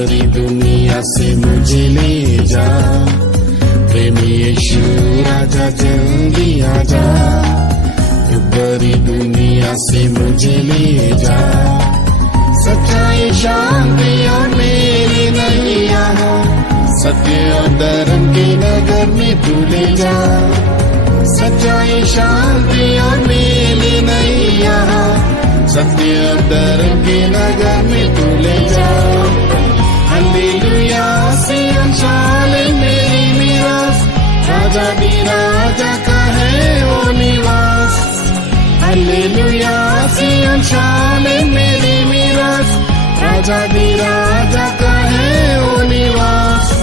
भरी दुनिया से मुझे ले जा, प्रेमी यीशु राजा जल्दी आजा। तू भरी दुनिया से मुझे ले जा, सच्चाई शांति और मेरी नैया, सत्य और धर्म के नगर में तू ले जा। सच्चाई शांति और मेरी नैया, सत्य और धर्म के नगर में तू ले जा। हालेलुया सिय्योन शालेम मेरी मीरास, राजा दी राजा का है वो निवास। हालेलुया सिय्योन शालेम मेरी मीरास, राजा दी राजा का है वो निवास।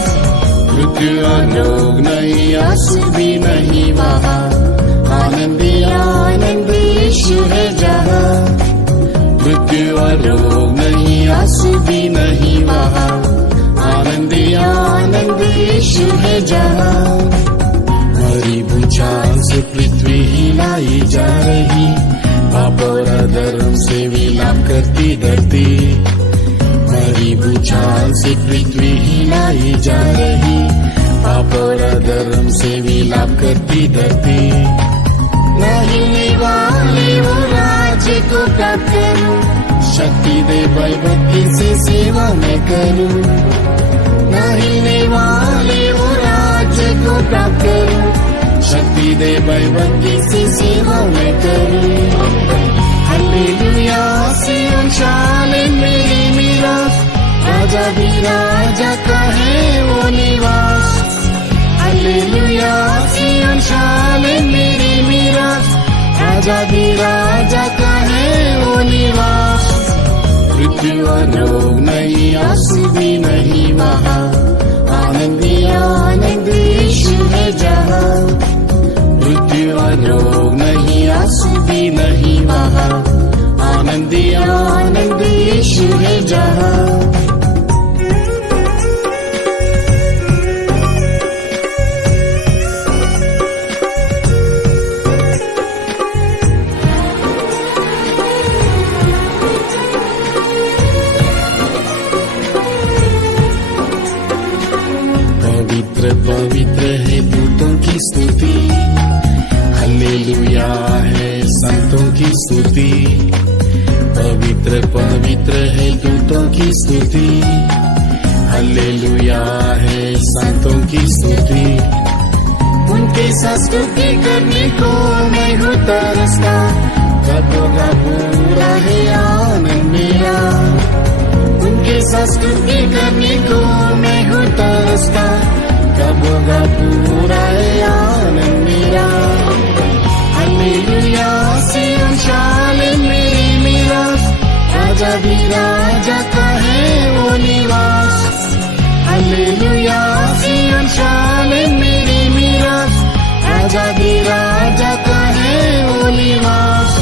मृत्यु और रोग नहीं, आंसू भी नहीं वहाँ, आनंदी आनंद यीशु है जहाँ। मृत्यु और रोग नहीं, आंसू भी नहीं वहाँ, आनंदी आनंद यीशु है जहाँ। मरी भूचाल से पृथ्वी हिलाई जा रही, पाप और अधर्म से विलाप करती धरती। मरी भूचाल से पृथ्वी हिलाई जा रही, पाप और अधर्म से विलाप करती धरती। न हिलने वाले वो राज्य को प्राप्त करूं, शक्ति दे भयभक्ति से सेवा मैं करूं। न हिलने वाले वो राज्य को प्राप्त करूं, शक्ति दे भयभक्ति से सेवा मैं करूं। हालेलुया सिय्योन शालेम मेरी मीरास, राजा भी राजा का है वो निवास। हालेलुया सिय्योन शालेम मेरी मीरास, राजा भी राजा का है वो निवास। मृत्यु और रोग नहीं, आंसू भी नहीं वहाँ, आनंदी आनंद यीशु है जहाँ। मृत्यु और रोग नहीं, आंसू भी नहीं वहाँ, आनंदी आनंद यीशु है जहाँ। पवित्र पवित्र है दूतों की स्तुति, हालेलुया है संतों की स्तुति। पवित्र पवित्र है दूतों की स्तुति, हालेलुया है संतों की स्तुति। उनके साथ स्तुति करने को मैं हूँ तरसता, कब होगा पूरा है आनंद मेरा। उनके साथ स्तुति करने को मैं हूँ तरसता, कब होगा पूरा है आनंद मेरा। हालेलुया सिय्योन शालेम मेरी मीरास, राजा भी राजा का है वो निवास। हालेलुया सिय्योन शालेम मेरी मीरास, राजा भी राजा का है वो निवास।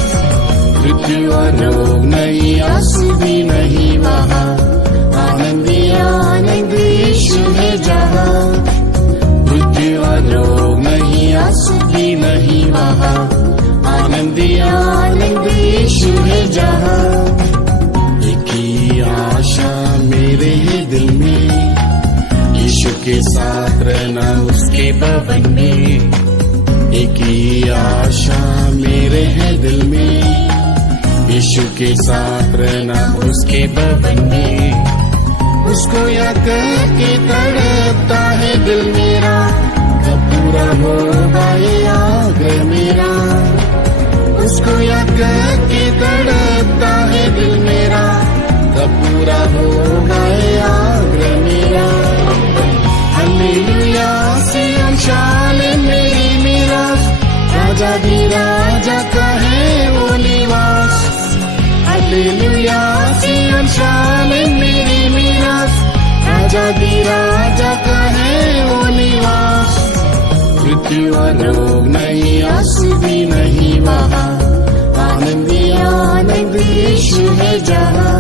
मृत्यु और रोग नहीं, आंसू भी नहीं वहाँ, आनंदी आनंद यीशु है जहाँ। मृत्यु और रोग नहीं, आंसू भी नहीं वहाँ, आनंदी आनंद यीशु है जहाँ। एक ही आशा मेरे है दिल में, यीशु के साथ रहना उसके भवन में। एक ही आशा मेरे है दिल में, यीशु के साथ रहना उसके भवन में। उसको याद करके तड़पता है दिल मेरा, कब पूरा होगा ये आग्रह मेरा। उसको याद करके तड़पता है दिल मेरा, कब पूरा होगा ये आग्रह मेरा। हालेलुया सिय्योन शालेम मेरी मीरास, राजा भी राजा का है वो निवास। हालेलुया सिय्योन शालेम मेरी मीरास, राजा भी राजा का है वो निवास। मृत्यु और रोग नहीं, आंसू भी नहीं वहाँ, आनंदी आनंद यीशु है जहाँ।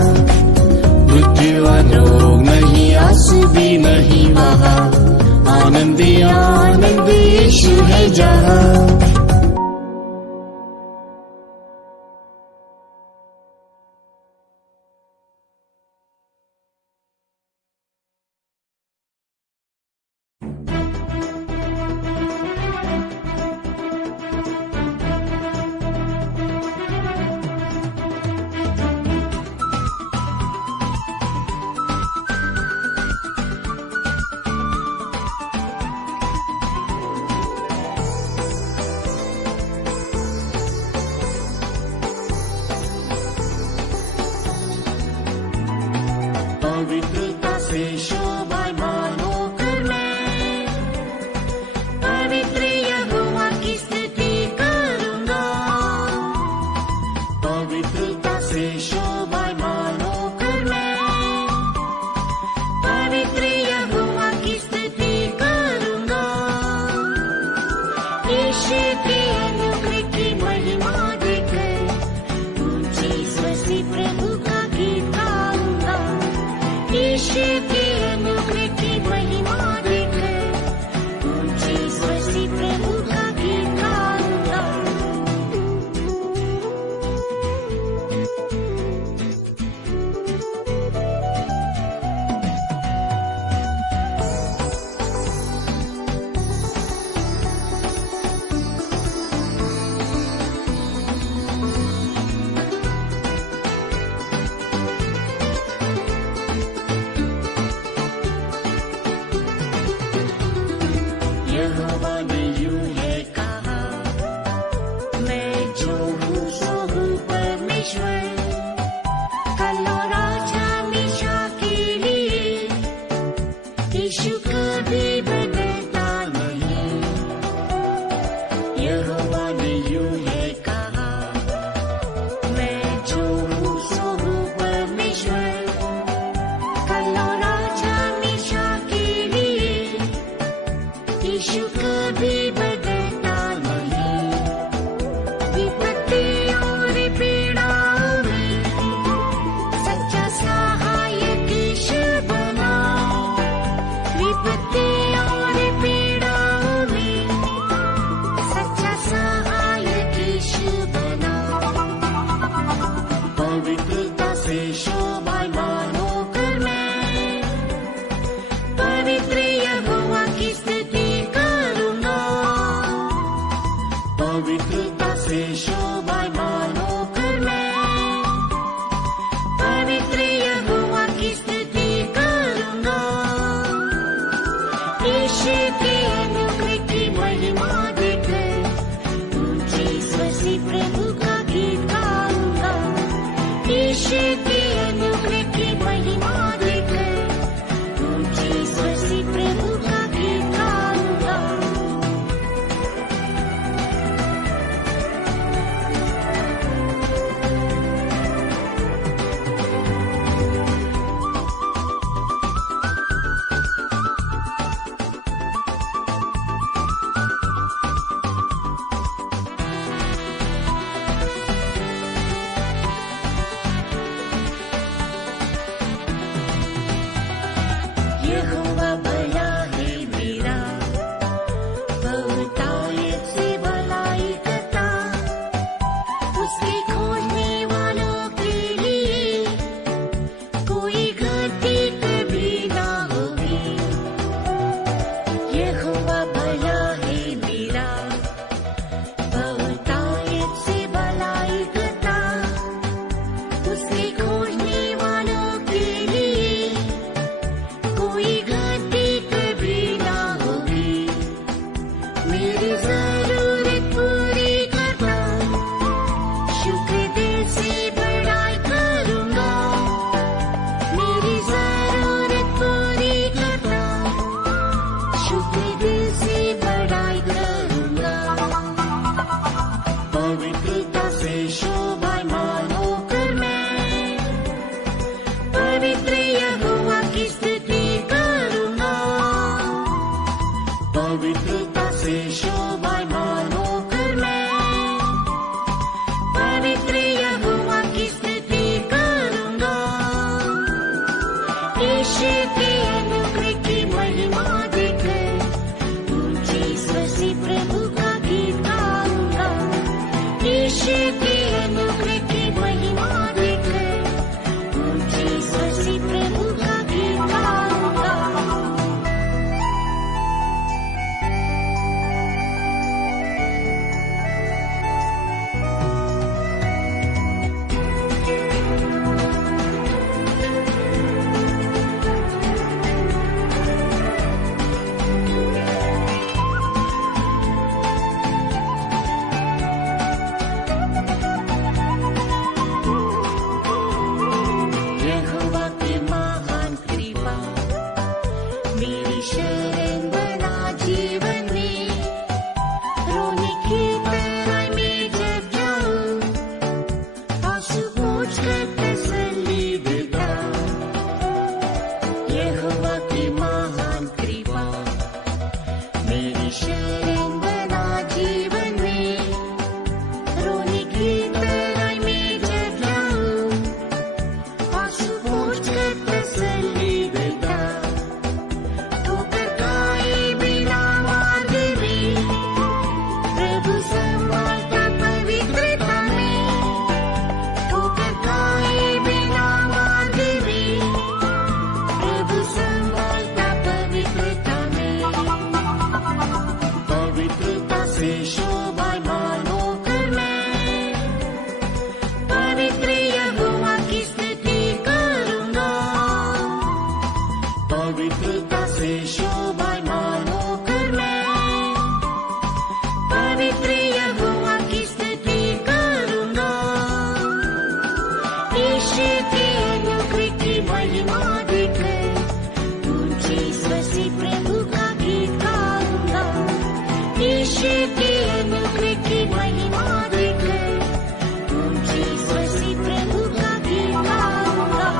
मृत्यु और रोग नहीं, आंसू भी नहीं वहाँ, आनंदी आनंद यीशु है जहाँ। शोभायमान होकर मैं पवित्र यहोवा की स्तुति करूंगा। पवित्रता से शोभायमान होकर मैं पवित्र यहोवा की स्तुति करूंगा। यीशु के अनुग्रह की महिमा देकर ऊंची स्वर से प्रभु का गीत गाऊंगा। यीशु के अनुग्रह की महिमा देकर ऊंची स्वर से प्रभु का गीत गाऊंगा। यहोवा ने यूं है कहा, मैं जो हूँ सो हूँ परमेश्वर, कल और आज हमेशा के लिए। यीशु कभी बदलता नहीं। यहोवा ने यूं है कहा, मैं जो हूँ सो हूँ परमेश्वर, कल और आज हमेशा के लिए। यीशु कभी बदलता नहीं। विपत्ति और पीड़ाओं में सच्चा सहायक यीशु बना। विपत्ति और पीड़ाओं में सच्चा सहायक यीशु बना। पवित्रता से शोभायमान होकर मैं पवित्र यहोवा की स्तुति करूंगा। पवित्रता से शोभायमान होकर मैं पवित्र यहोवा की स्तुति करूंगा। यीशु के अनुग्रह की महिमा देकर ऊंची स्वर से प्रभु का गीत गाऊंगा। यीशु के अनुग्रह की महिमा देकर ऊंची स्वर से प्रभु का गीत गाऊंगा। यहोवा की महान कृपा मेरी शरण बना जीवन में, रोने की तरह मैं जब जाऊं, आंसू पोंछकर तसल्ली देता, ठोकर खाए बिना मार्ग में, प्रभु संभालता पवित्रता में, ठोकर खाए बिना मार्ग में, प्रभु संभालता पवित्रता में, पवित्रता से शोभायमान होकर मैं पवित्र यहोवा की स्तुति करूंगा, पवित्रता से शोभायमान होकर मैं पवित्र यहोवा की स्तुति करूंगा, यीशु के अनुग्रह की महिमा देकर ऊंची स्वर से प्रभु का गीत गाऊंगा, यीशु के अनुग्रह की महिमा देकर ऊंची स्वर से प्रभु का गीत गाऊंगा।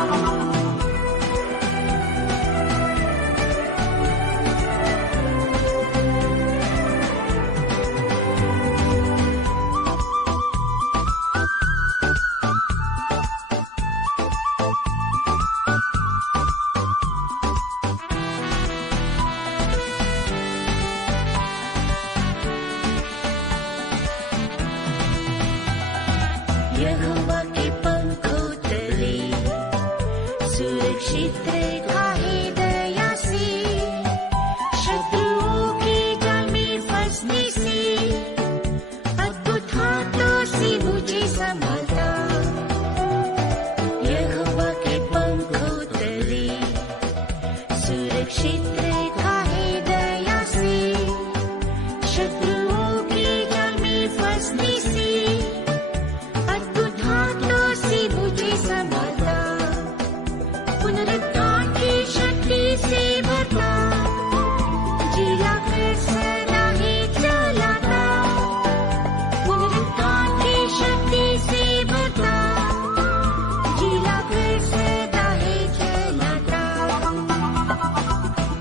यहोवा के पंखों तले सुरक्षित रखा है दया से, शत्रुओं के जाल में फंसने से, अद्भुत हाथों से मुझे संभालता, यहोवा के पंखों तले सुरक्षित रखा है दया से, शत्रुओं के जाल में फंसने से, अद्भुत हाथों से मुझे संभालता, पुनरुत्थान की शक्ति से भरता, जिला कर सदा ही चलाता, पुनरुत्थान की शक्ति से भरता, जिला कर सदा ही चलाता,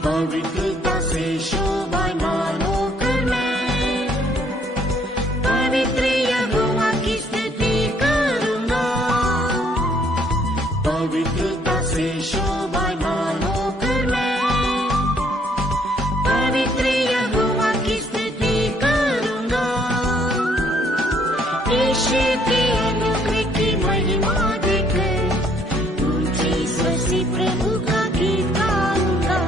पवित्रता से शोभायमान होकर मैं पवित्र यहोवा की स्तुति करूंगा, पवित्रता से शोभायमान होकर मैं पवित्र यहोवा की स्तुति करूंगा, यीशु के अनुग्रह की महिमा देकर ऊंची स्वर से प्रभु का गीत गाऊंगा,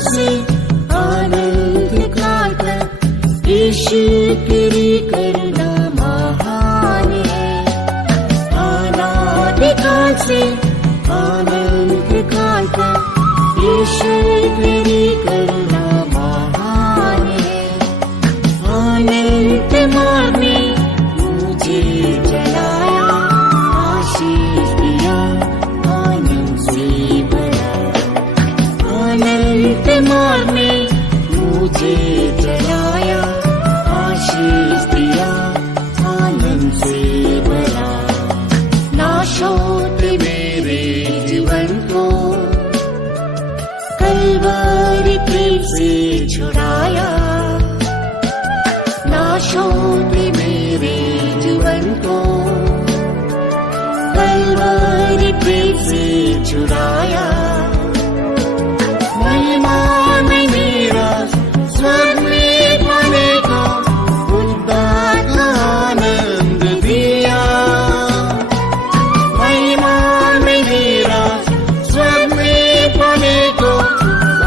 से अनंत काल तक यीशु तेरी करुणा महान है। अनादिकाल से अनंत काल तक यीशु तेरी करुणा महान है। अनंत मार्ग में मुझे चलाया, आशीष दिया, आनंद से भरा। अनंत मार्ग में मुझे चलाया, आशीष दिया, आनंद से भरा। नाशों मेरे जीवन को कलवरी प्रेम से छुड़ाया। नाशों मेरे जीवन को कलवरी प्रेम से छुड़ाया। महिमा में मेरा स्वर्ग में पाने को उद्धार का आनंद दिया। महिमा में मेरा स्वर्ग में पाने को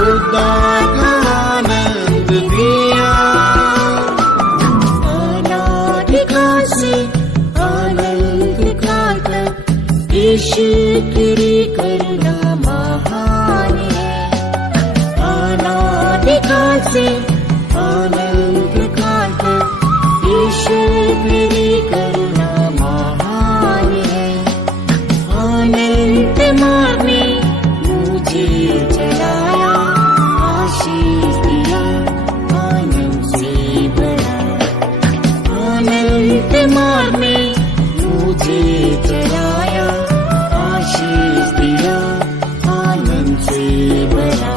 उद्धार का आनंद दिया। अनादिकाल से अनंत काल तक यीशु तेरी करुणा महान है। अनादिकाल से अनंत काल तक यीशु तेरी करुणा महान है। अनंत मार्ग में मुझे चलाया, आशीष दिया, आनंद से भरा। अनंत मार्ग में मुझे चलाया, आशीष दिया, आनंद से भरा।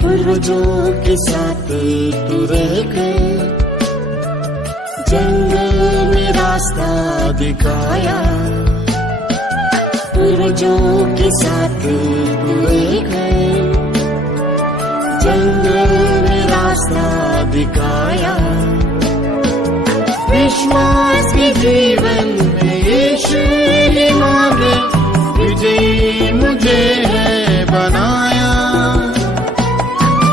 पूर्वजों के साथ तू रहकर जंगल में रास्ता दिखाया। पूर्वजों के साथ तू रहकर जंगल में रास्ता दिखाया। विश्वास के जीवन में यीशु ने मांगे, विजयी मुझे है बनाया।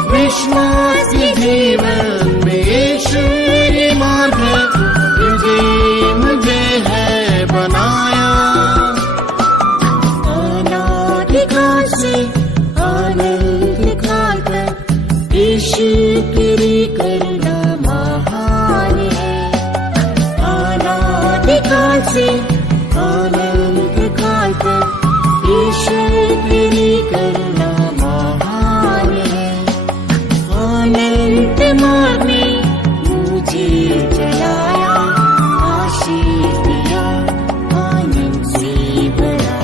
विश्वास के जीवन में यीशु ने मांगे, विजयी मुझे है बनाया। अनादिकाल से अनंत काल तक यीशु तेरी करुणा महान है। अनादिकाल से अनंत काल तक यीशु तेरी करुणा महान है। अनंत मार्ग में मुझे चलाया, आशीष दिया, आनंद से भरा।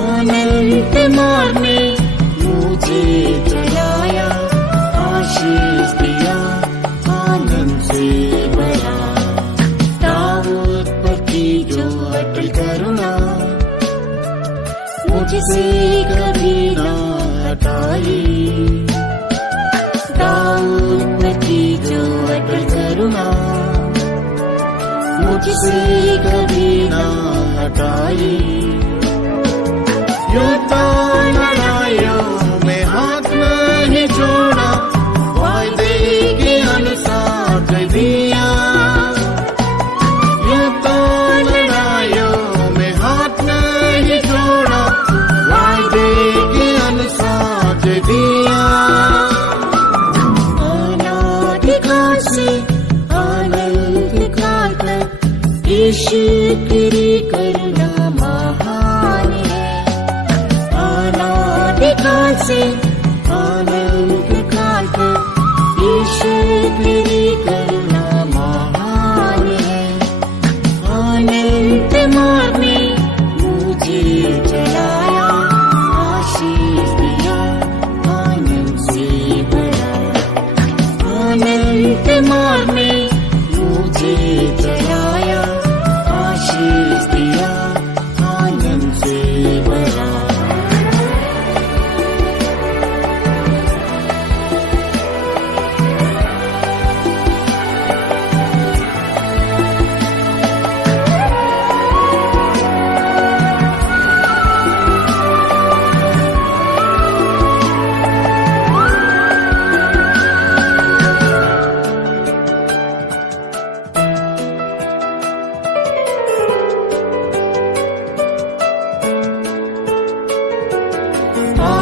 अनंत मार्ग में मुझे चलाया, आशीष दिया, आनंद से भरा। दाऊद पर की जो अटल करुणा मुझसे कभी ना हटाई। दाऊद की जो अटल करुणा मुझसे कभी ना हटाई। युद्धों लड़ाइयों में हाथ नहीं छोड़ा, वायदे के अनुसार दिया। युद्धों लड़ाइयों में हाथ नहीं छोड़ा, वायदे के अनुसार दिया। अनादिकाल से अनंत काल तक यीशु तेरी करुणा महान है। अनादिकाल से अनंत काल तक यीशु तेरी करुणा महान है। अनंत मार्ग में मुझे चलाया, आशीष दिया,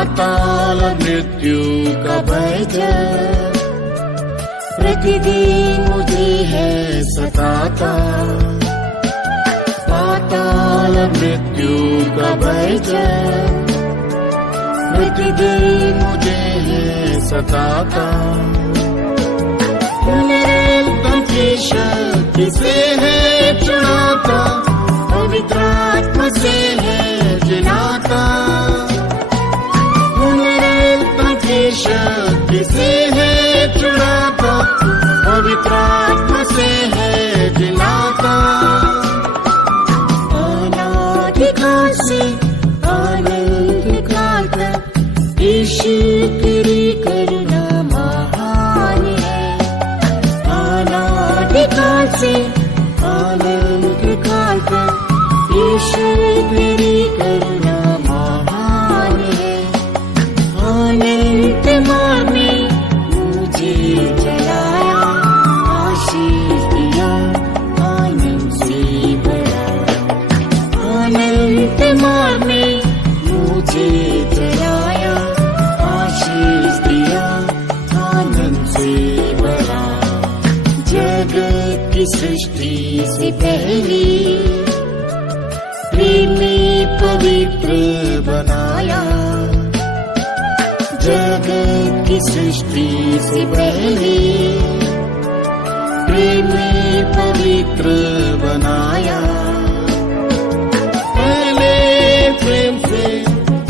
पाताल मृत्यु का भय जब प्रतिदिन मुझे है सताता, पाताल मृत्यु का भय जब प्रतिदिन मुझे है सताता। पुनरुत्थान की शक्ति से है छुड़ाता, पवित्र आत्मा से है जिलाता। पुनरुत्थान की शक्ति से है छुड़ाता, पवित्र आत्मा से है जिलाता। अनादिकाल से अनंत काल तक यीशु तेरी करुणा महान है। अनादिकाल से अनंत काल तक यीशु तेरी करुणा महान है। अनंत मार्ग में मुझे चलाया, आशीष दिया, आनंद से भरा। अनंत मार्ग में मुझे चलाया, आशीष दिया, आनंद से भरा। जगत की सृष्टि से पहले प्रेम में पवित्र बनाया, जगत की सृष्टि से पहले प्रेम में पवित्र बनाया। पहले प्रेम से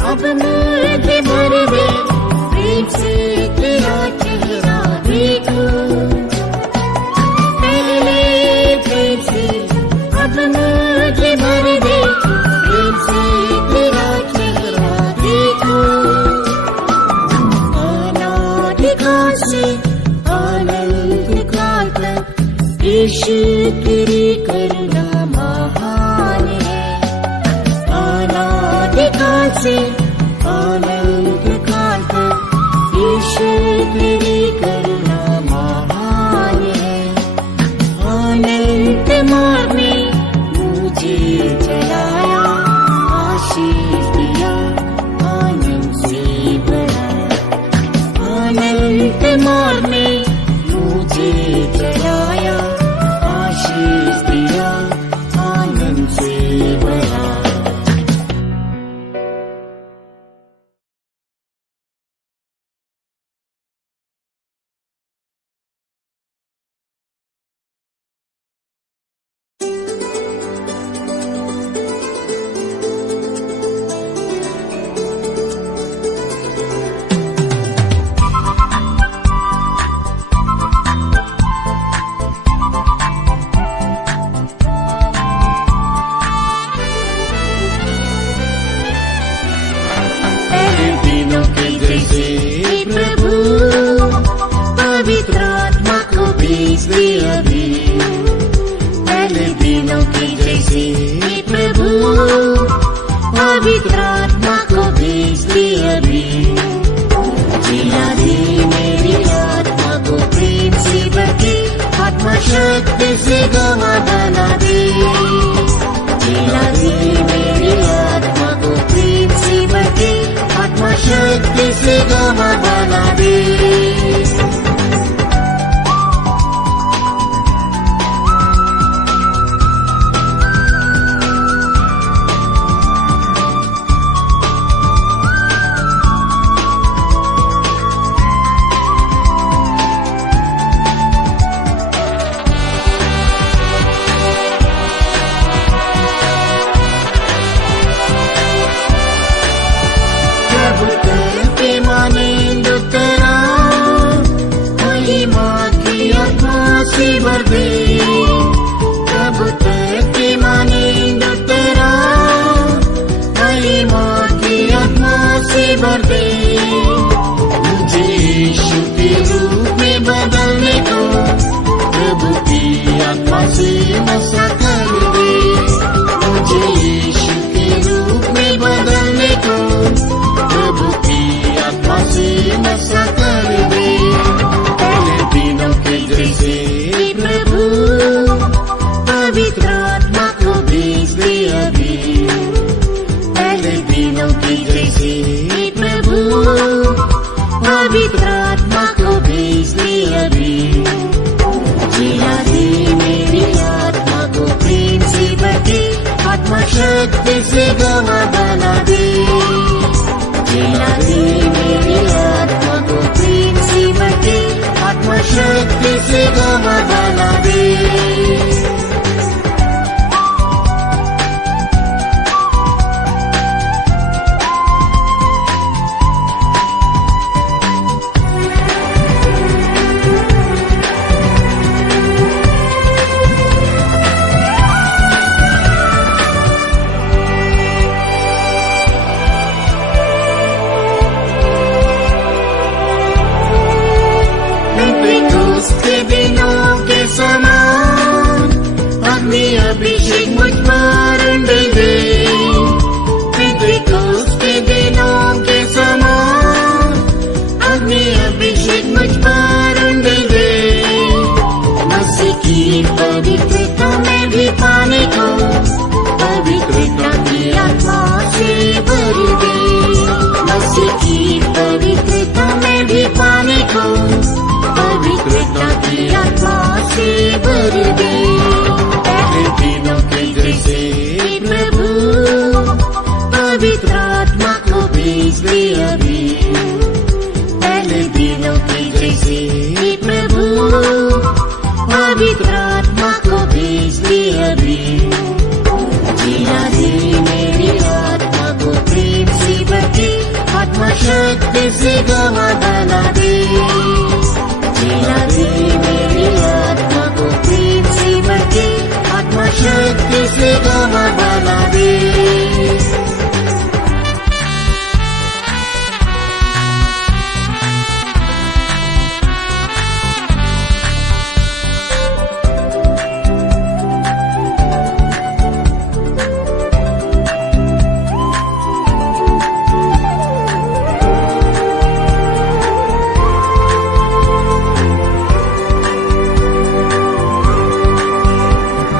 अब मुझे भर दे, प्रेम से तेरा चेहरा देखो। पहले प्रेम से अब मुझे भर दे, प्रेम से तेरा चेहरा देखो। अनादिकाल से अनंत काल तक यीशु तेरी करुणा महान है। अनादिकाल से अनंत काल तक यीशु तेरी करुणा महान है। अनंत मार्ग में मुझे चलाया, आशीष दिया, आनंद से भरा। अनंत मार्ग में मुझे चलाया, आशीष दिया, आनंद से भरा। पवित्र आत्मा को भेज दे अभी, पहले दिनों के जैसे प्रभु। पवित्र आत्मा को भेज दे अभी, जिला दे मेरी आत्मा को प्रेम से भर, आत्मा शक्ति से गवाह बना दे। जिला दे मेरी आत्मा को प्रेम से भर, आत्मा शक्ति से गवाह बना दे। शक्ति से गवाह बना दे। जिला दे मेरी आत्मा को प्रेम से भर के, आत्मा शक्ति से गवाह बना दे। के दिनों के समान अग्नि अभिषेक मुझ पर दे। पेंतिकोस्त के दिनों के समान अग्नि अभिषेक मुझ पर दे। मसीह की पवित्रता में भी पाने को, पवित्रता की आत्मा से भर दे। मसीह की पवित्रता में भी पाने को, पवित्रता की आत्मा से भर दे। पहले दिनों के जैसे प्रभु पवित्र आत्मा को भेज दे अभी। पहले दिनों के जैसे प्रभु पवित्र आत्मा को भेज दे अभी। जिला दे मेरी आत्मा को प्रेम से भर के, आत्मा शक्ति से गवाह बना दे। जिला दे मेरी आत्मा को प्रेम से भर के, आत्मा शक्ति से गवाह बना दे।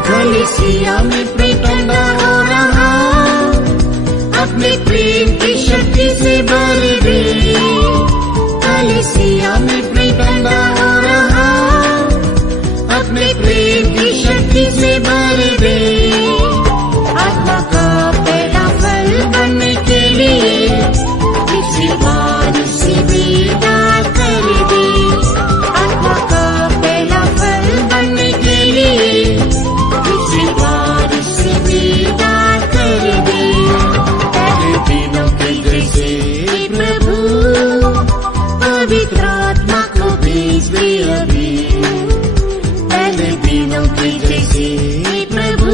कलीसिया में प्रेम ठंडा हो रहा, अपने प्रेम की शक्ति से भर दे। कलीसिया में प्रेम ठंडा हो रहा, अपने प्रेम की शक्ति से भर दे। आत्मा का पहला फल बनने के लिए विश्वास से विदा कर दे। आत्मा का पहला फल बनने के लिए विश्वास से विदा कर दे। पहले दिनों के जैसे प्रभु पवित्र आत्मा को भेज दे अभी। पहले दिनों के जैसे प्रभु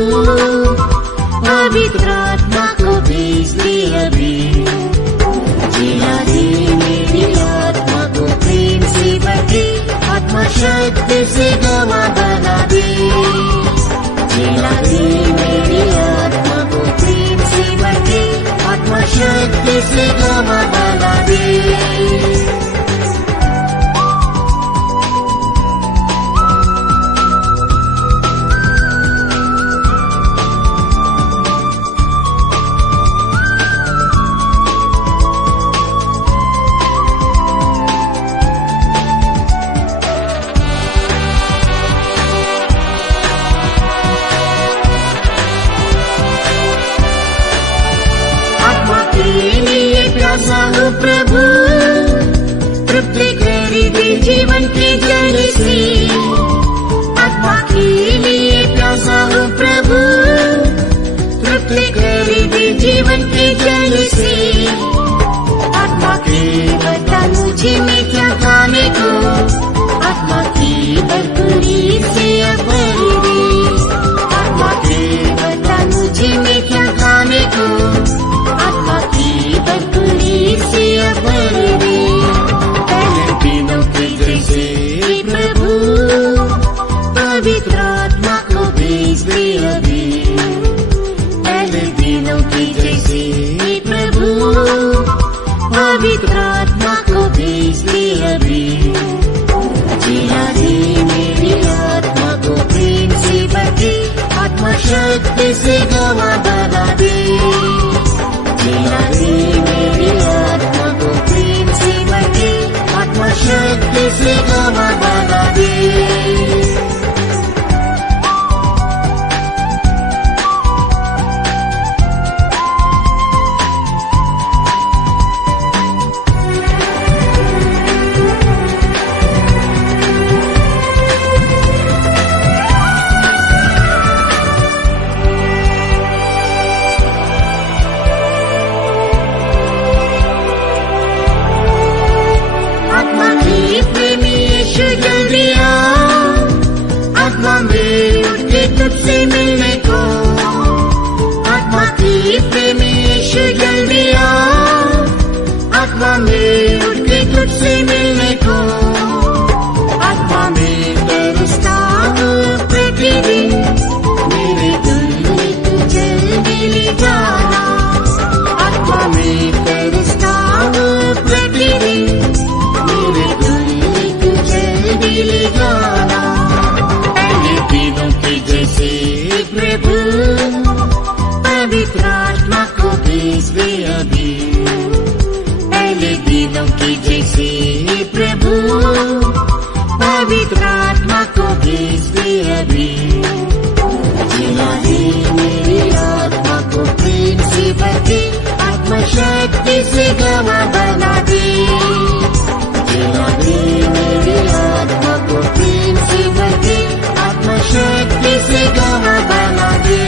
पवित्र आत्मा को भेज दे अभी। जिला दे मेरी आत्मा को प्रेम से भर के, आत्मा शक्ति से गवाह बना दे। जिला दे मेरी आत्मा को प्रेम से भर के, आत्मा शक्ति से गवाह बना दे। प्यासा हो प्रभु, तृप्ति कर दे जीवन के जल से। आत्मा के लिए प्यासा हो प्रभु, तृप्ति कर दे जीवन के जल से। आत्मा के बता मुझे में क्या खाने को, आत्मा की बरकरी से भर दे। आत्मा के बता मुझे में क्या खाने को, आत्मा की बरकरी से भर दे। पहले दिनों के जैसे प्रभु पवित्र आत्मा को भेज दे अभी। पहले दिनों के जैसे प्रभु पवित्र आत्मा को भेज दे अभी। जिला दे मेरी आत्मा को प्रेम से दे अभी, पहले दिनों की जैसी प्रभु, पवित्र आत्मा को भेज दे अभी। जिला दे मेरी आत्मा को प्रेम से भर दे, आत्मा शक्ति से गवाह बना दे। जिला दे मेरी आत्मा को प्रेम से भर दे, आत्मा शक्ति से गवाह बना दे।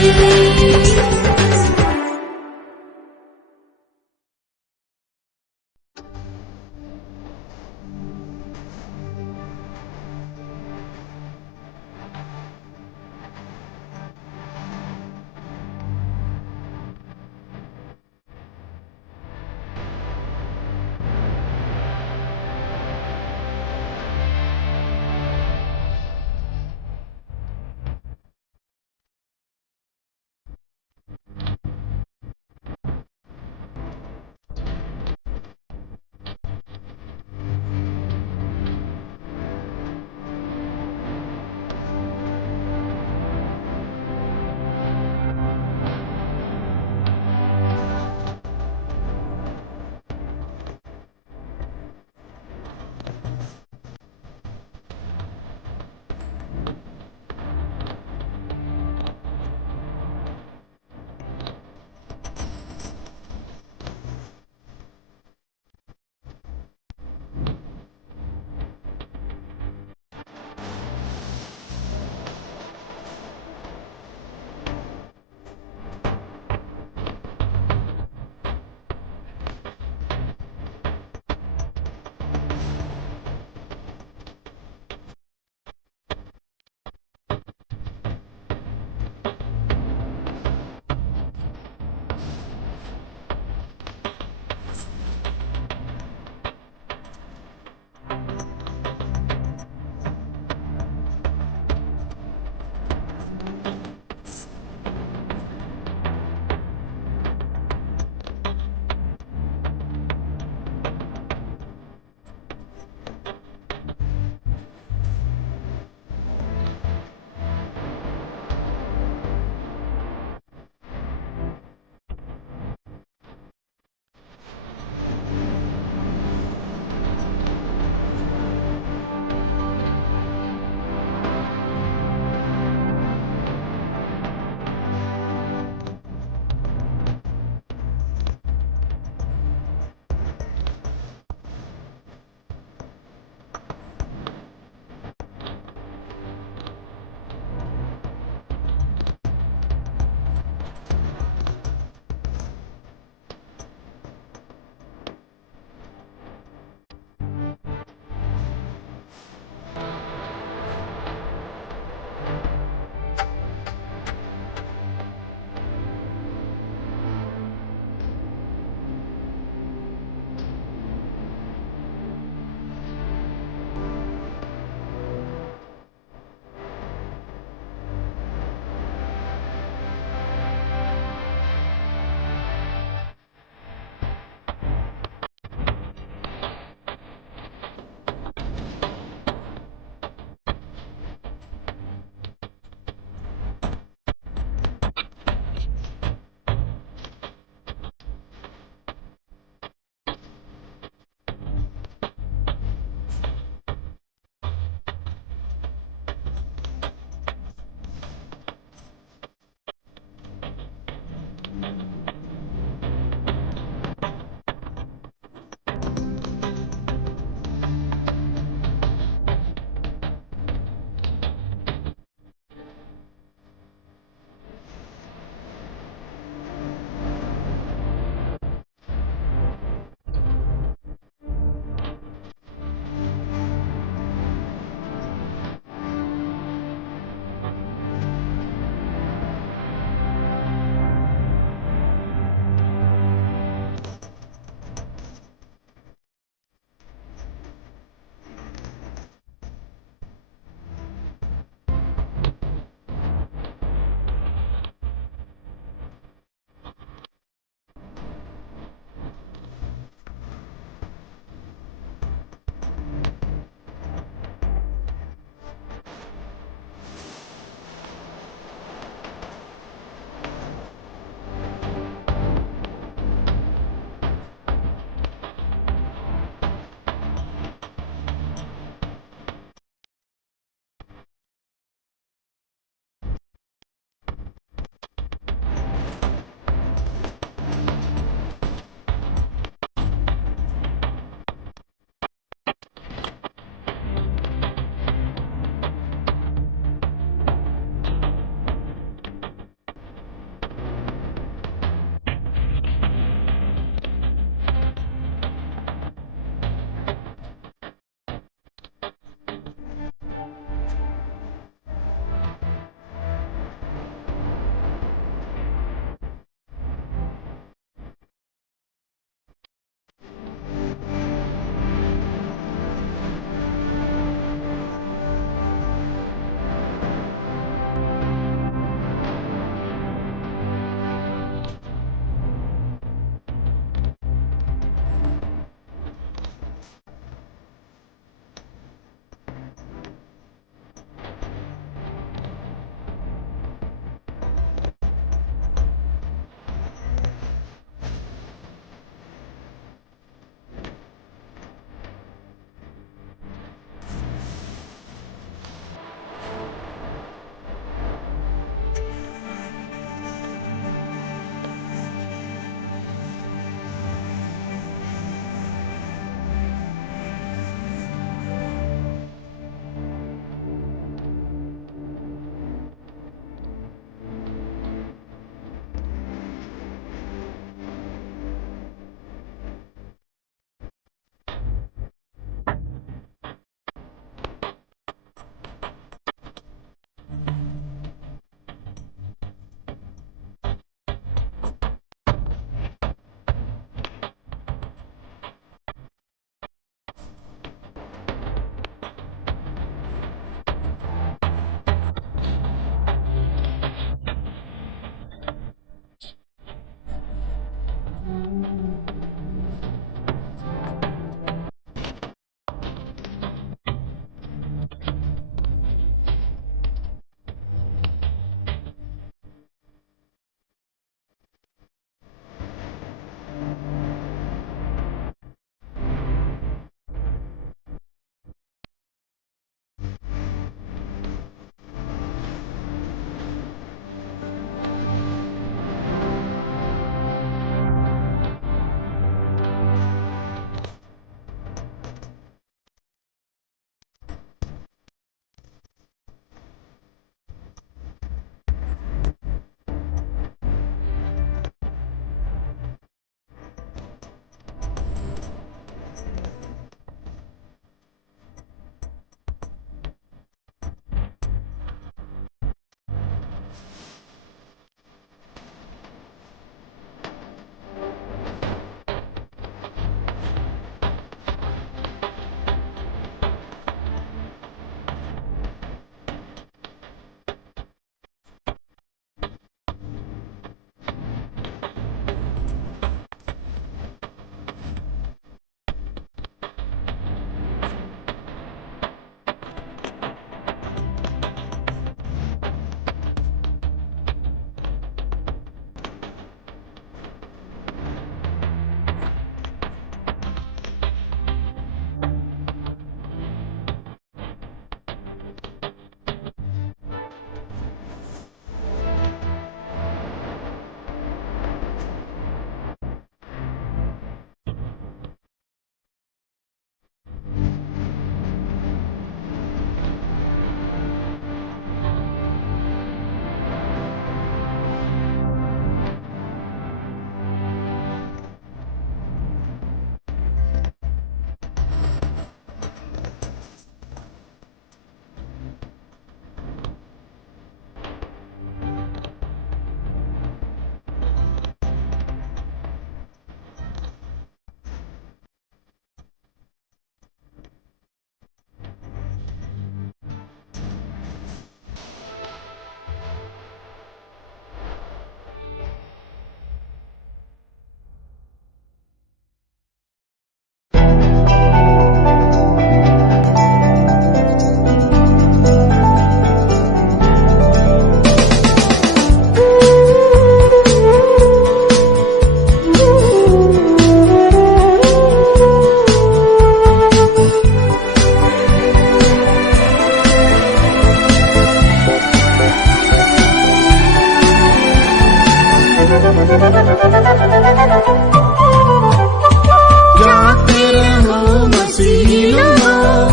जागते रहो मसीही लोगों,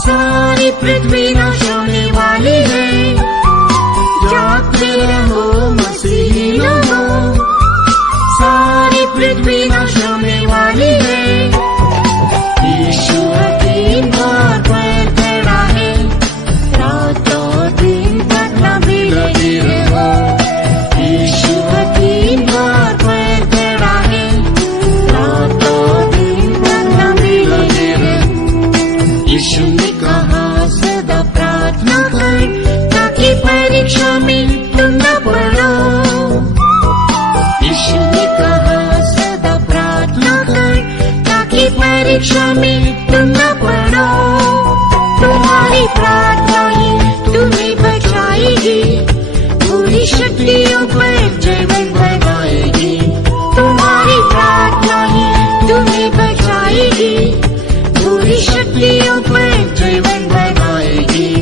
सारी पृथ्वी नाश होने वाली है। जागते रहो मसीही लोगों, सारी पृथ्वी नाश होने वाली है। यीशु तीन बार पर खड़ा है, रातों दिन तक नबी लगे रहो। यीशु तीन बार पर खड़ा है, रातों दिन तक नबी लगे रहो। यीशु ने कहा सदा प्रार्थना कर, ताकि परीक्षा में तुम न पड़ो। यीशु ने कहा सदा प्रार्थना कर, ताकि परीक्षा में तुम न पड़ो। तुम्हारी प्रार्थना ही तुम्हें बचाएगी, बुरी शक्तियों पर जीवन बनाएगी। तुम्हारी प्रार्थना ही तुम्हें बचाएगी, बुरी शक्तियों पर जीवन बनाएगी।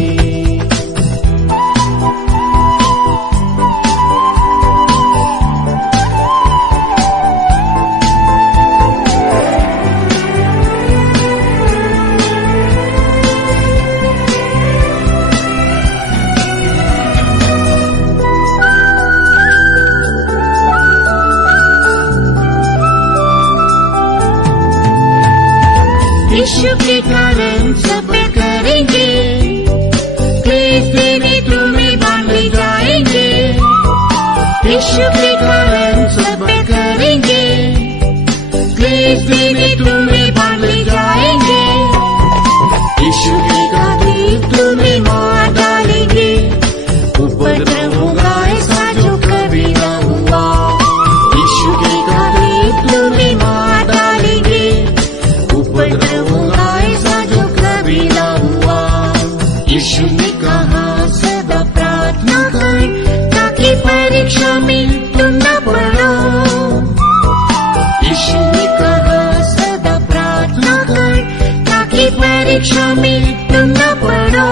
यीशु के कारण सब करेंगे, क्लेश में तुम्हें बांध जाएंगे। यीशु के कारण सब करेंगे, क्लेश में तुम्हें बांध जाएंगे। यीशु के कारण तुम्हें मार डालेंगे, उपद्रव होगा ऐसा जो कभी न हुआ। यीशु के कारण तुम्हें मार डालेंगे, उपद्रव होगा ऐसा जो कभी न हुआ। यीशु ने कहा सदा प्रार्थना कर, ताकि परीक्षा में तुम न पड़ो। यीशु ने कहा सदा प्रार्थना कर, ताकि परीक्षा में तुम न पड़ो।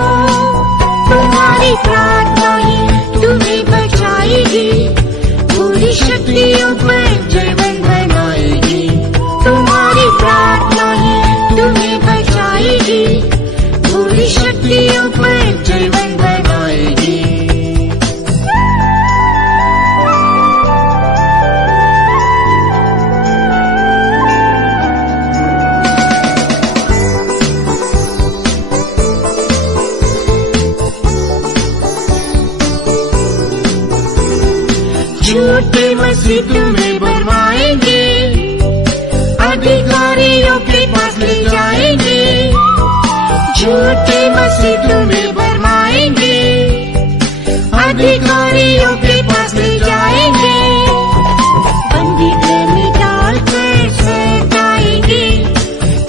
तुम्हारी प्रार्थना ही तुम्हें बचाएगी, बुरी शक्तियों पर जीवन बनाएगी। तुम्हारी प्रार्थना ही तुम्हें बचाएगी, बुरी शक्तियों पर जीवन बनाएगी। झूठे मसीह तुम्हें बनवाएंगे, अधिकारियों के पास ले जाएंगे। झूठे मसीह तुम्हें बनवाएंगे, अधिकारियों के पास ले जाएंगे। बंदी घर में डालकर सताएंगे,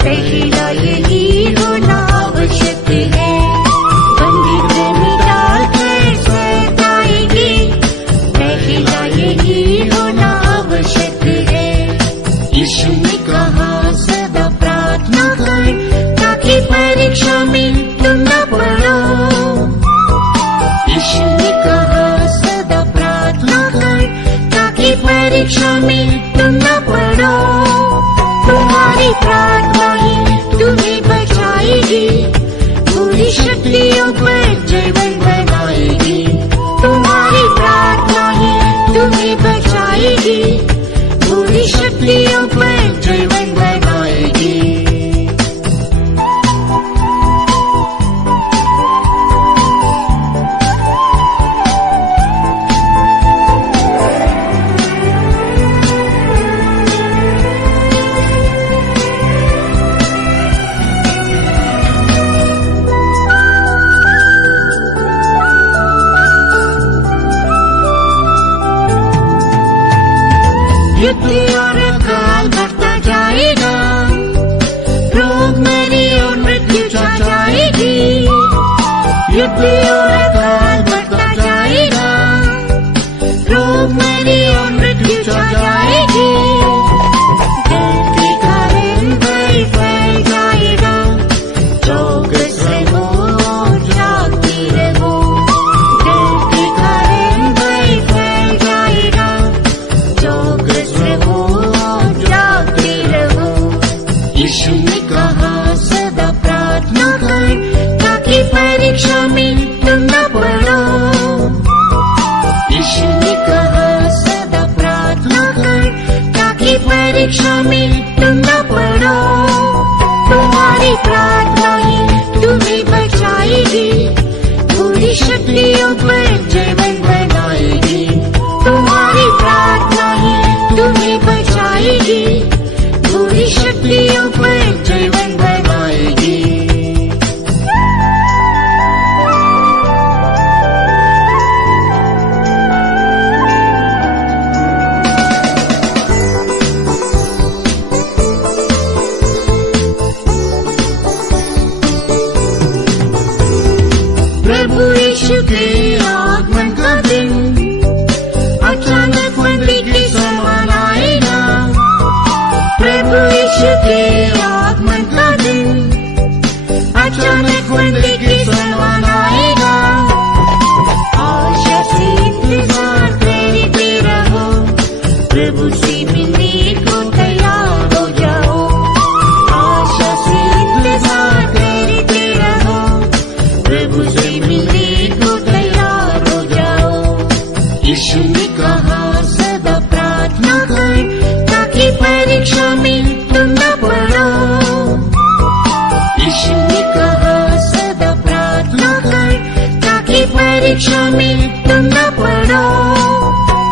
पहला यही होना आवश्यक है। बंदी घर में डालकर सताएंगे, पहला यही होना आवश्यक है। यीशु ने कहा सदा प्रार्थना कर, ताकि परीक्षा में तुम न पड़ो। यीशु ने कहा सदा प्रार्थना कर, ताकि परीक्षा में तुम न पड़ो। तुम्हारी प्रार्थना ही तुम्हें बचाएगी, बुरी शक्तियों पर जीवन बनाएगी। तुम्हारी प्रार्थना ही तुम्हें बचाएगी, बुरी शक्तियों पर जीवन बनाएगी। युद्ध और काल बढ़ता जाएगा, रोग मरी और मृत्यु छा जाएगी। युद्ध और काल बढ़ता जाएगा, रोग मरी और मृत्यु छा जाएगी। डर के कारण भय फैल जाएगा, चौकस रहो और जागते रहो। डर के कारण भय फैल जाएगा, चौकस रहो यीशु ने कहा सदा प्रार्थना कर ताकि परीक्षा में तुम न पड़ो। यीशु ने कहा सदा प्रार्थना कर ताकि परीक्षा में तुम न पड़ो। तुम्हारी प्रार्थना ही तुम्हें बचाएगी, बुरी शक्तियों पर जयवंत बनाएगी। तुम्हारी प्रार्थना ही तुम्हें बचाएगी, बुरी शक्तियों पर जयवंत बनाएगी। प्रभु यीशु के आगमन का दिन अचानक मंदिर के समान आएगा। प्रभु यीशु के आगमन का दिन अचानक मंदिर के समान आएगा। आशा से इंतजार करते रहो, प्रभु से मिलने को तैयार हो जाओ। आशा से इंतजार करते रहो, प्रभु से मिलने को तैयार हो जाओ। यीशु ने कहा सदा प्रार्थना कर ताकि परीक्षा में तुम न पड़ो। यीशु ने कहा सदा प्रार्थना कर ताकि परीक्षा में तुम न पड़ो।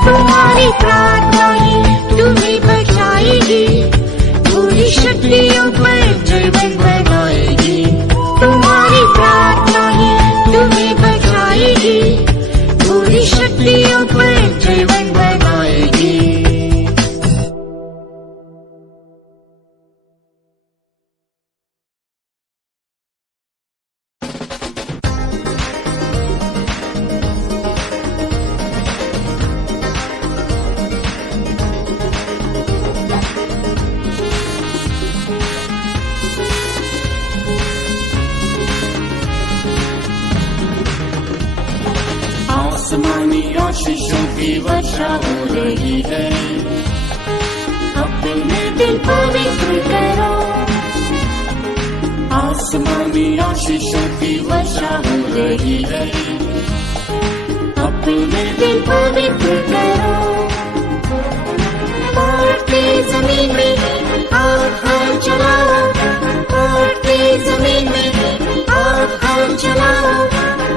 तुम्हारी प्रार्थना ही तुम्हें बचाएगी, बुरी शक्तियों पर जयवंत बनाएगी। तुम्हारी प्रार्थना ही तुम्हें बचाएगी, बुरी शक्तियों पर जयवंत बनाएगी। आसमानी आशीषों की वर्षा हो रही है, अपने दिल पवित्र करो। आसमानी आशीषों की वर्षा हो रही है, अपने दिल पवित्र करो। बढ़ती जमीन में आग हम चलाओ, बढ़ती जमीन में आग हम चलाओ।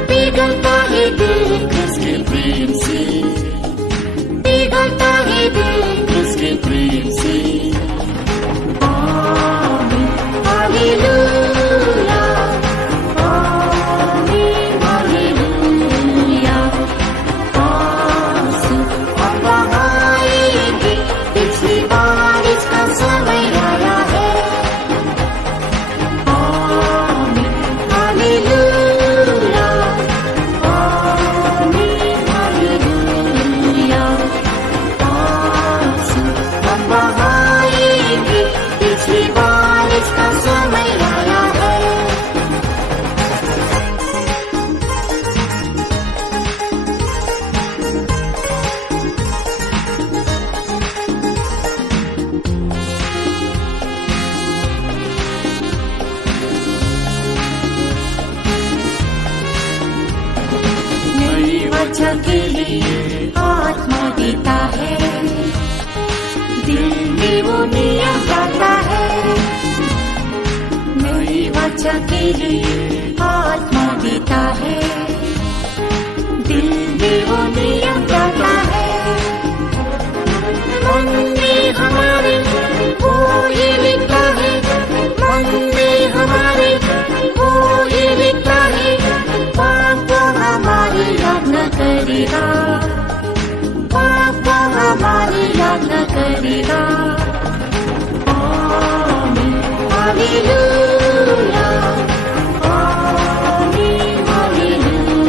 पिघलता है दिल किसके प्रेम से, पिघलता है दिल किसके प्रेम से। आमीन हालेलुया, आमीन हालेलुया। आंसू हम बहाएंगे, पिछली बारिश का समय आया है। आमीन हालेलुया, आमीन हालेलुया। आंसू हम बहाएंगे, पिछली बारिश का समय आया है। नई वजह के लिए आत्मा देता है, दिल में वो नियम लाता है। नई वजह के लिए आत्मा देता है, दिल में वो नियम लाता है। मन में हमारे वो ये लिखता है, मन में हमारे वो ये लिखता है। पाप हमारी याद न करेगा, पाप हमारी याद न करेगा। आमीन हालेलुया, आमीन हालेलुया।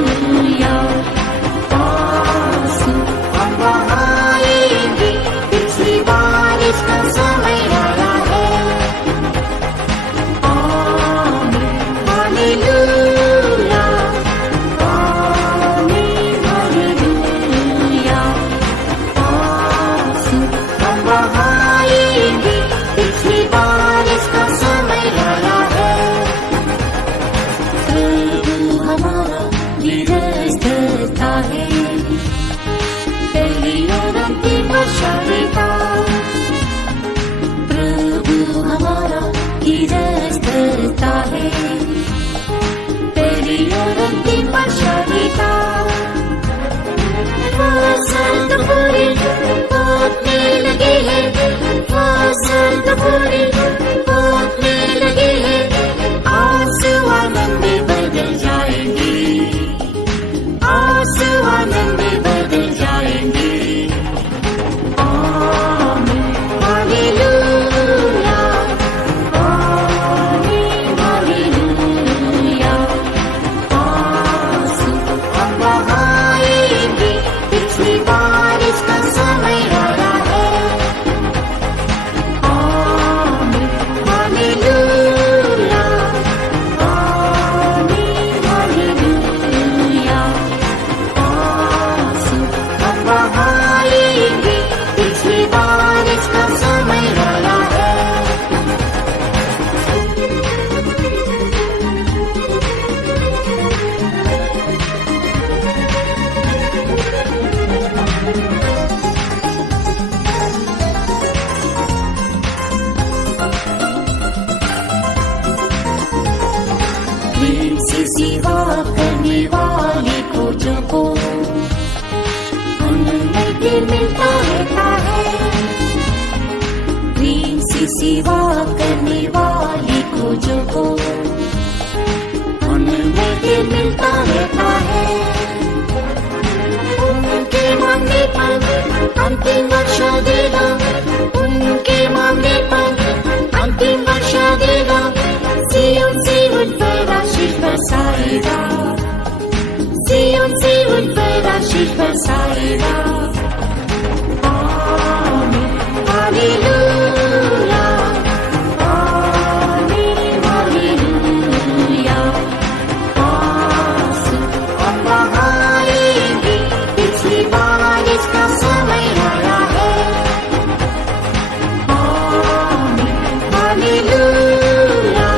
देगा, उनके मांगने पर अंतिम वर्षा देगा, सियोन से उन पर आशीष बरसाएगा, सियोन से उन पर आशीष बरसाएगा। आमीन हालेलुया, आमीन हालेलुया। आंसू हम बहाएंगे, पिछली बारिश का समय आया है। आमीन हालेलुया,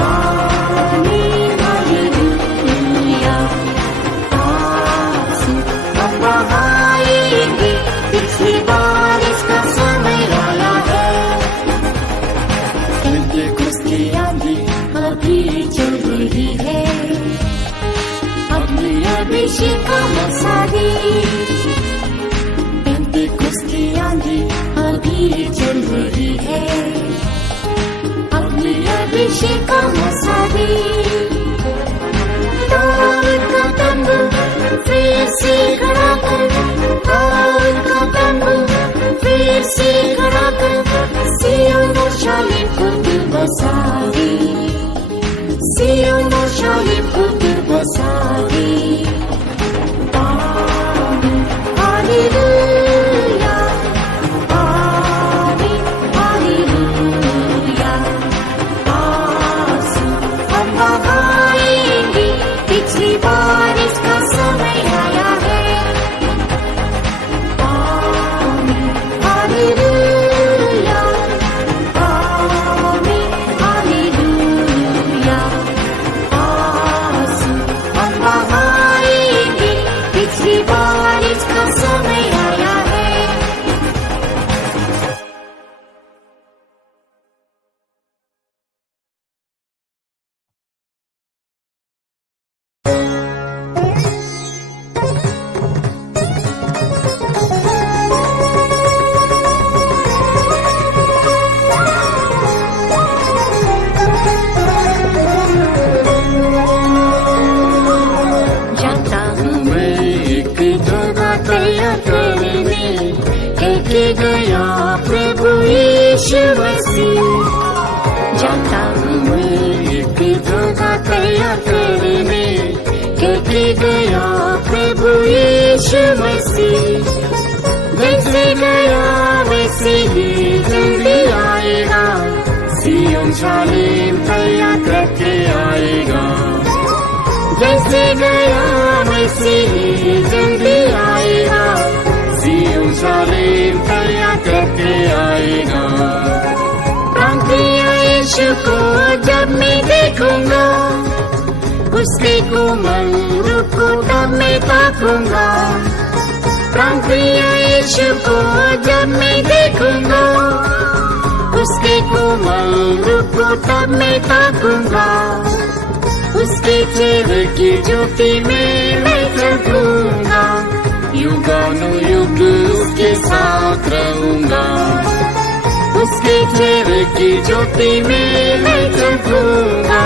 आमीन हालेलुया। आंसू हम बहाएंगे, पिछली बारिश का समय आया है। पेंटेकोस्त की आंधी अभी चल रही है, अपने अभिषेक का मसाले। पेंटेकोस्त की आंधी अभी चल रही है, अपने अभिषेक का मसाले। दाऊद का तंबू फिर से खड़ा कर, दाऊद का तंबू फिर से खड़ा कर, सियोन और शालेम को तू बसा दे, सियोन और शालेम को तू बसा दे। आमीन हालेलुया, आमीन हालेलुया। आंसू हम बहाएंगे, पिछली बारिश का समय आया है। आमीन हालेलुया, आमीन हालेलुया। आंसू हम बहाएंगे, पिछली बारिश का समय आया है। जाता हूँ मैं एक जगह तैयार करने, लेके गया प्रभु यीशु मसीह। जाता हूँ मैं एक जगह तैयार करने, लेके गया प्रभु यीशु मसीह। जैसे गया वैसे ही जल्दी आएगा, सियोन शालेम तैयार करके आएगा। जैसे गया वैसे ही जल्दी आएगा, सियोन शालेम तैयार करके आएगा। प्रांतीय यीशु को जब मैं देखूंगा, उसके कोमल रूप को तब मैं ताकूंगा। प्रांतीय यीशु को जब मैं देखूंगा, उसके कोमल रूप को तब मैं ताकूंगा। उसके चेहरे की ज्योति में मैं चमकूंगा, युगानुयुग उसके साथ रहूंगा। उसके चेहरे की ज्योति में मैं चमकूंगा,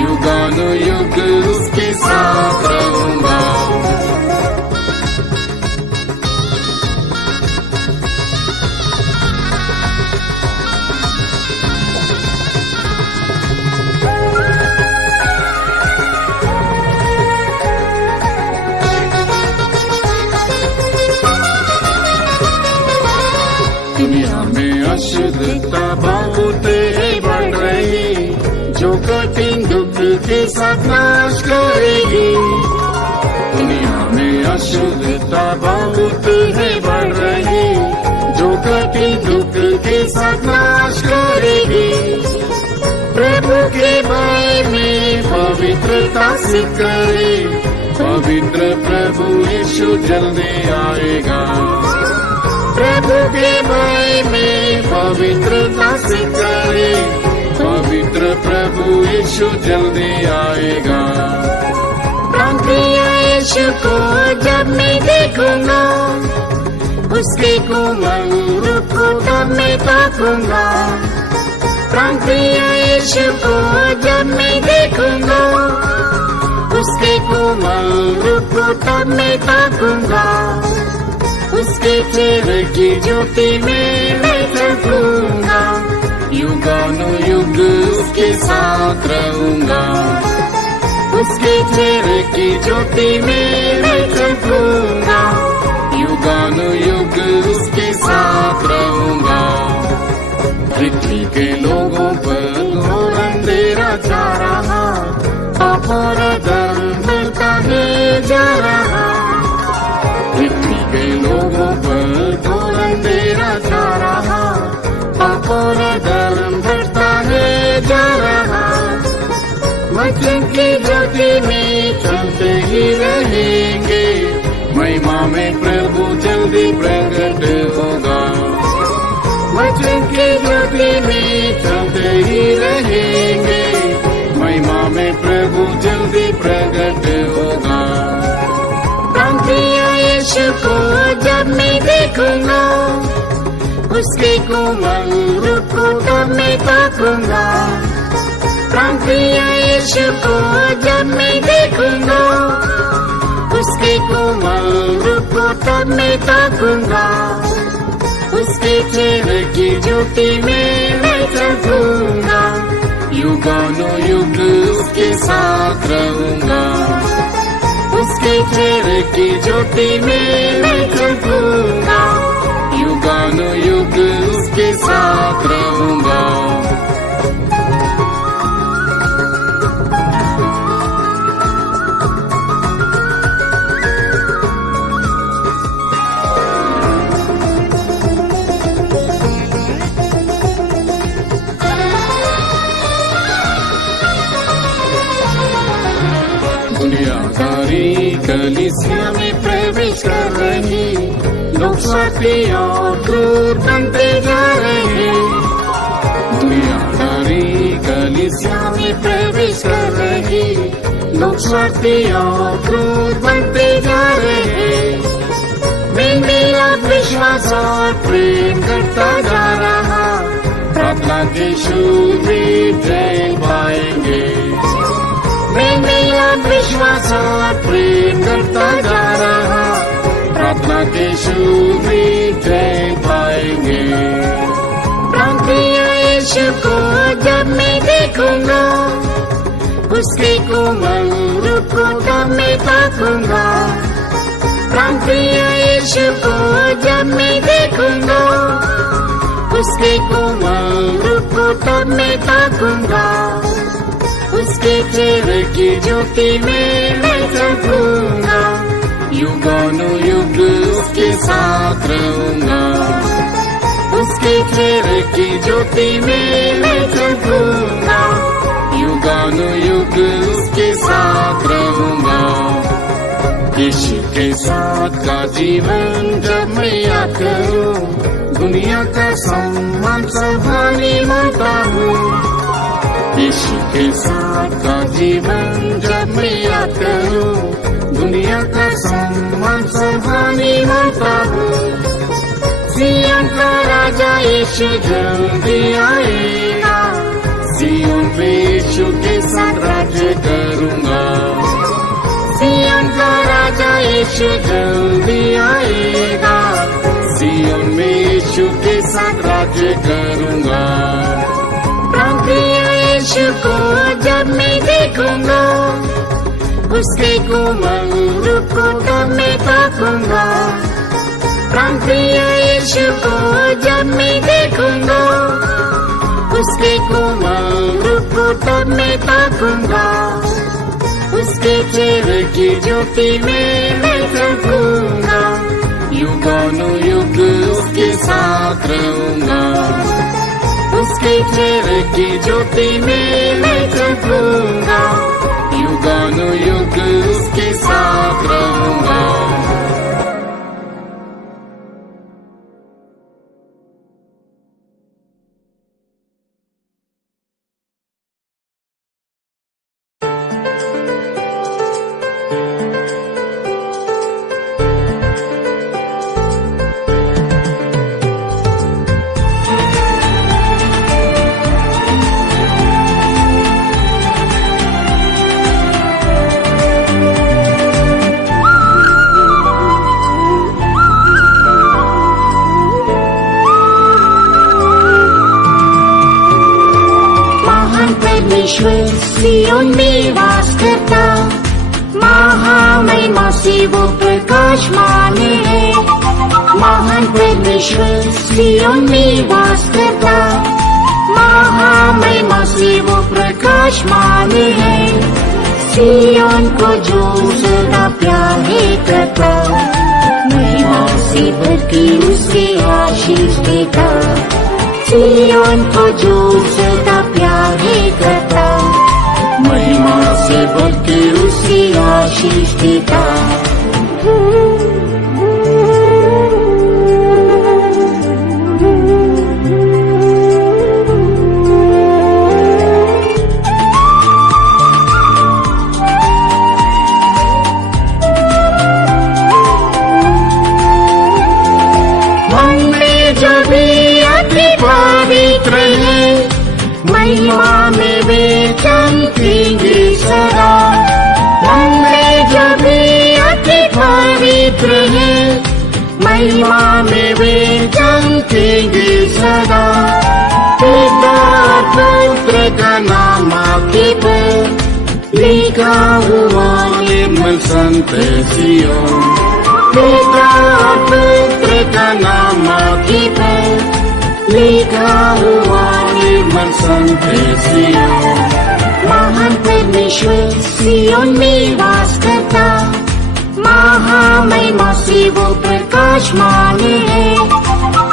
युगानुयुग उसके साथ रहूंगा। दुनिया में अशुद्धता बहुत ही बढ़ रही, जो कठिन दुख के साथ नाश करेगी। दुनिया में अशुद्धता बहुत ही बढ़ रही, जो कठिन दुख के साथ नाश करेगी। प्रभु के भय में पवित्रता से करे, पवित्र प्रभु यीशु जल्दी आएगा। प्रभु के भय में पवित्रता से करे, पवित्र प्रभु यीशु जल्दी आएगा। प्रांतीय यीशु को जब मैं देखूंगा, उसके कोमल रूप को तब मैं ताकूंगा। प्रांतीय यीशु को जब मैं देखूंगा, उसके कोमल रूप को तब मैं ताकूंगा। उसके चेहरे की ज्योति में मैं चमकूंगा, युगानुयुग उसके साथ रहूंगा। उसके चेहरे की ज्योति में मैं चमकूंगा, युगानुयुग उसके साथ रहूंगा। पृथ्वी के लोगों पर घोर अंधेरा छा रहा, पाप और अधर्म बढ़ता है जा रहा। पृथ्वी के लोगों पर घोर अंधेरा छा रहा, पाप और अधर्म बढ़ता है जा रहा। वचन की ज्योति में चलते ही रहेंगे, महिमा में प्रभु जल्दी प्रकट होगा। वचन की ज्योति में चलते ही रहेंगे, महिमा में प्रभु जल्दी प्रकट होगा। प्रांतीय यीशु को जब मैं देखूंगा, उसके कोमल रूप को तब मैं ताकूंगा। प्रांतीय यीशु को जब मैं देखूंगा, उसके कोमल रूप को तब मैं ताकूंगा। उसके चेहरे की ज्योति में मैं चमकूंगा, युगानुयुग उसके साथ रहूंगा। उसके चेहरे की ज्योति में मैं चमकूंगा, युगानुयुग उसके साथ रहूंगा। दुनियादारी कलीसिया में प्रवेश कर रही, लोग स्वार्थी और क्रूर बनते जा रहे। दुनियादारी कलीसिया में प्रवेश कर रही, लोग स्वार्थी और क्रूर बनते जा रहे। मैं मेरा विश्वास और प्रेम करता जा रहा, प्रार्थना के शूर जय पाएंगे। मैं मेरा विश्वास और प्रेम करता जा रहा, प्रार्थना के शूर जय पाएंगे। प्रांतीय यीशु को जब मैं देखूंगा, उसके कोमल रूप को तब मैं ताकूंगा। प्रांतीय यीशु को जब मैं देखूंगा, उसके कोमल रूप को तब मैं ताकूंगा। उसके चेहरे की ज्योति में मैं चमकूंगा, युगानुयुग उसके साथ रहूंगा। उसके चेहरे की ज्योति में मैं चमकूंगा, युगानुयुग उसके साथ रहूंगा। यीशु के साथ का जीवन जब मैं याद करूं, दुनिया का सम्मान संभाली मानता हूँ। यीशु के साथ का जीवन जब मैं याद करूं, दुनिया का सम्मान संभाली मानता हूँ। सिय्योन का राजा यीशु जल्दी आएगा, सिय्योन पे यीशु के साथ राज्य करूंगा। सिय्योन का राजा यीशु जल्दी आएगा, सिय्योन में यीशु के साथ राज्य करूंगा। प्रांतीय यीशु को जब मैं देखूंगा, उसके कोमल रूप को तब मैं ताकूंगा। प्रांतीय यीशु को जब मैं देखूंगा, उसके कोमल रूप को तब मैं ताकूंगा। उसके चेहरे की ज्योति में मैं चमकूंगा, युगानुयुग उसके साथ रहूंगा। उसके चेहरे की ज्योति में मैं चमकूंगा, युगानुयुग उसके साथ रहूंगा। परमेश्वर सियोन में वास करता, महामहिमा से वो प्रकाशमान है। महान परमेश्वर सियोन में वास करता, महामहिमा से वो प्रकाशमान है। सियोन को जो सदा प्यार है करता, महिमा से भर के उसे आशीष देता। सियोन को जो सदा प्यार है करता, महिमा से भर के उसे आशीष देता। पवित्र है, महिमा में वे चमकेंगे सदा। हमने जो भी अति पवित्र है, महिमा में वे चमकेंगे सदा। पिता पुत्र का नाम आगे पर लिखा हुआ निर्मल संत सियोन। पिता पुत्र का नाम आगे पर लिखा हुआ निर्मल संत सियोन। महान परमेश्वर सियोन में वास करता, महामहिमा से वो प्रकाशमान है।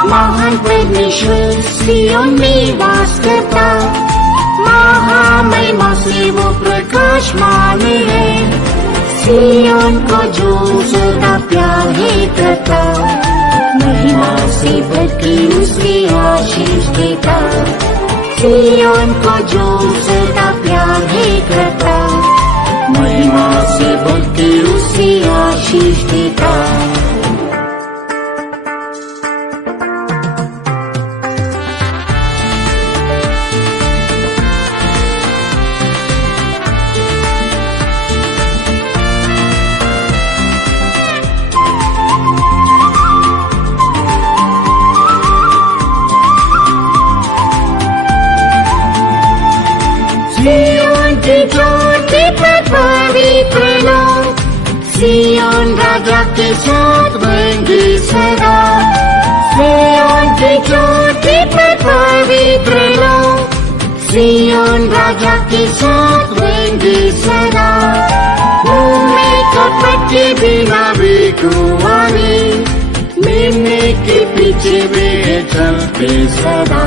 महान परमेश्वर सियोन में वास करता, महामहिमा से वो प्रकाशमान है। सियोन को जो सदा प्यार है करता, महिमा से भर के उसे आशीष देता। सियोन को जो सदा प्यार है करता, महिमा से भर के उसे आशीष देता। सियोन की चोटी पर पवित्र लोग, सियोन राजा के साथ रहेंगे सदा। सियोन की चोटी पर पवित्र लोग, सियोन राजा के साथ रहेंगे सदा। मुँह में कपट के बिना वे कुंवारे, मेमने के पीछे वे चलते सदा।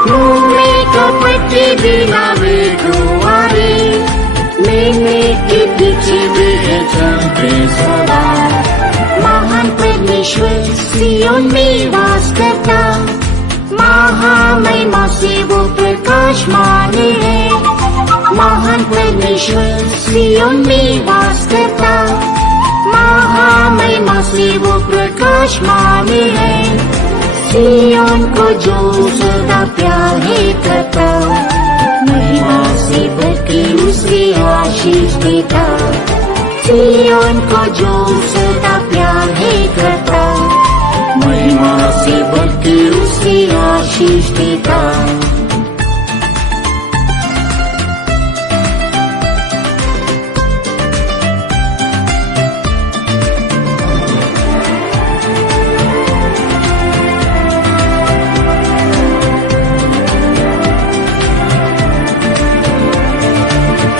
मुँह में कपट के बिना वे कुंवारे, मेमने के पीछे वे चलते सदा। महान परमेश्वर सियोन में वास करता, महामहिमा से वो प्रकाशमान है। महान परमेश्वर सियोन में वास करता, महामहिमा से वो प्रकाशमान है। सियोन को जो सदा प्यार है करता, महिमा से भर के उसे आशीष देता। सियोन को जो सदा प्यार है करता, महिमा से भर के उसे आशीष देता।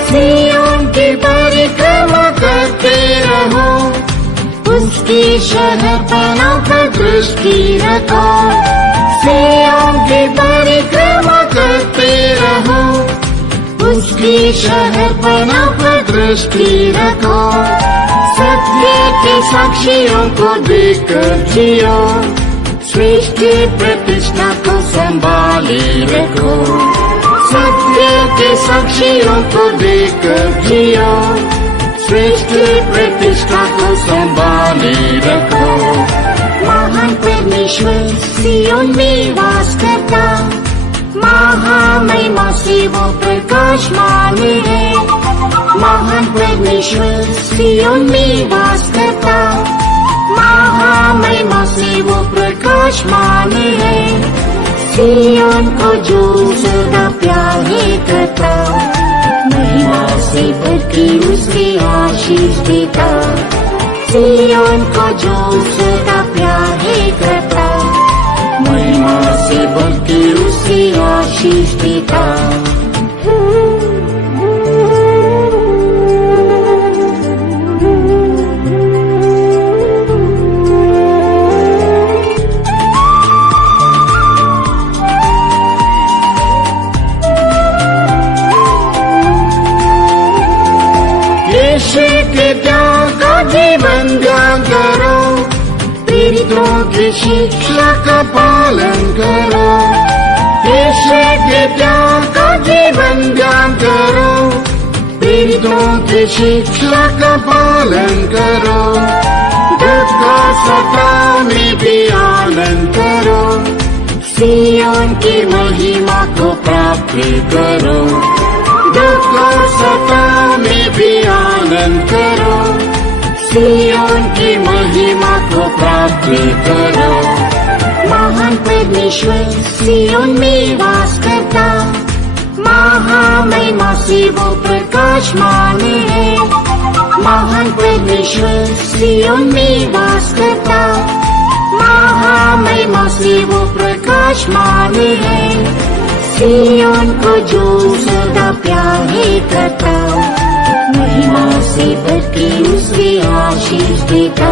सियोन की परिक्रमा करते रहो, उसकी शहर पनाह पर दृष्टि रखो। सियोन की परिक्रमा करते रहो, उसकी शहर पनाह पर दृष्टि रखो। सत्य के साक्षियों को देखकर जियो, सृष्टि प्रतिष्ठा को संभाले रखो। सत्य के साक्षियों को देखकर जियो, सृष्टि प्रतिष्ठा को संभाले रखो। महान परमेश्वर सियोन में वास करता, महामहिमा से वो प्रकाशमान है। महान परमेश्वर सियोन में वास करता, महामहिमा से वो प्रकाशमान है। सियोन को जो सदा प्यार है करता, महिमा से भर के उसे आशीष देता। सिय्योन को जो सदा प्यार है करता, महिमा से भर के उसे आशीष देता। यीशु के त्याग का जीवन ध्यान करो, पीड़ितों की शिक्षा का पालन करो। यीशु के त्याग का जीवन ध्यान करो, पीड़ितों की शिक्षा का पालन करो। दुख का सताव में भी आनंद करो, सिय्योन की महिमा को प्राप्त करो। दुख का सताव में भी आनंद करो, सिय्योन की महिमा को प्राप्त करो। महान परमेश्वर सिय्योन में वास करता, महामहिमा से वो प्रकाशमान है। महान परमेश्वर सिय्योन में वास करता, महामहिमा से वो प्रकाशमान है। सिय्योन को जो सदा प्यार है करता, महिमा से भर के उसे आशीष देता।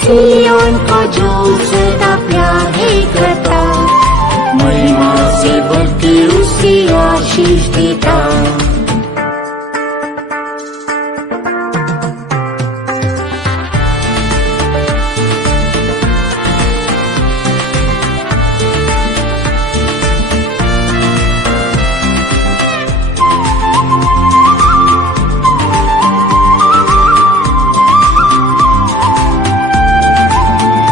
सिय्योन को जो सदा प्यार है करता,